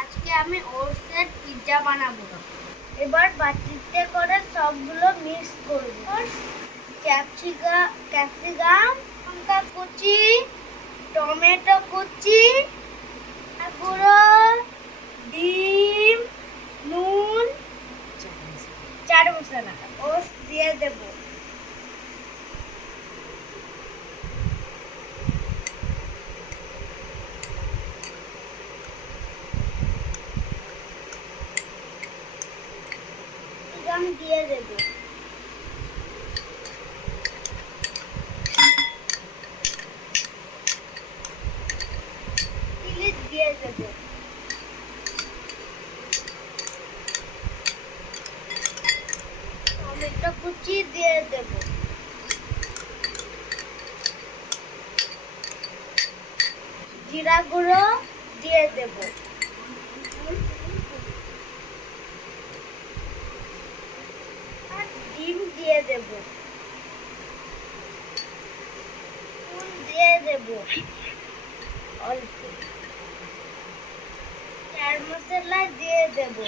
আজকে আমি ওটসের পিৎজা বানাবো। এবার বাটিতে করে সবগুলো মিক্স করব। ক্যাপসিকাম, লঙ্কা কুচি, টমেটো কুচি, গুঁড়ো, ডিম, নুন, চাট মশলা, ওটস দিয়ে দেবো। দিয়ে দেবো। দিয়ে দেবো। টমেটো কুচি দিয়ে দেবো। জিরা গুঁড়ো দিয়ে দেবো। আর ডিম দিয়ে দেবো। নুন দিয়ে দেবো অল্প। চাট মশলা দিয়ে দেবো।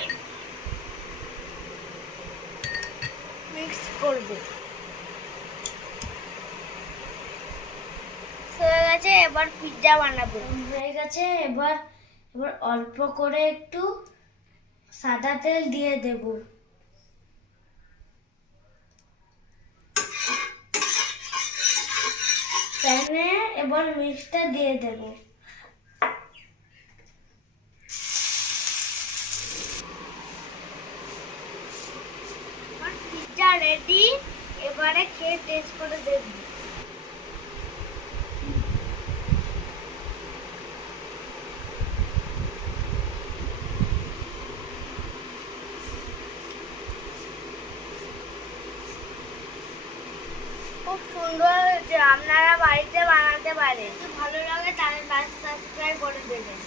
মিক্স করব। হয়ে গেছে, এবার পিৎজা বানাবো। হয়ে গেছে, এবার অল্প করে একটু সাদা তেল দিয়ে দেব। প্যানে এবার মিক্সটা দিয়ে দেব। পিৎজা রেডি, এবারে খেয়ে টেস্ট করে দেখব। খুব সুন্দর হয়েছে, আপনারা বাড়িতে বানাতে পারেন। যদি ভালো লাগে তাহলে সাবস্ক্রাইব করে দেবেন।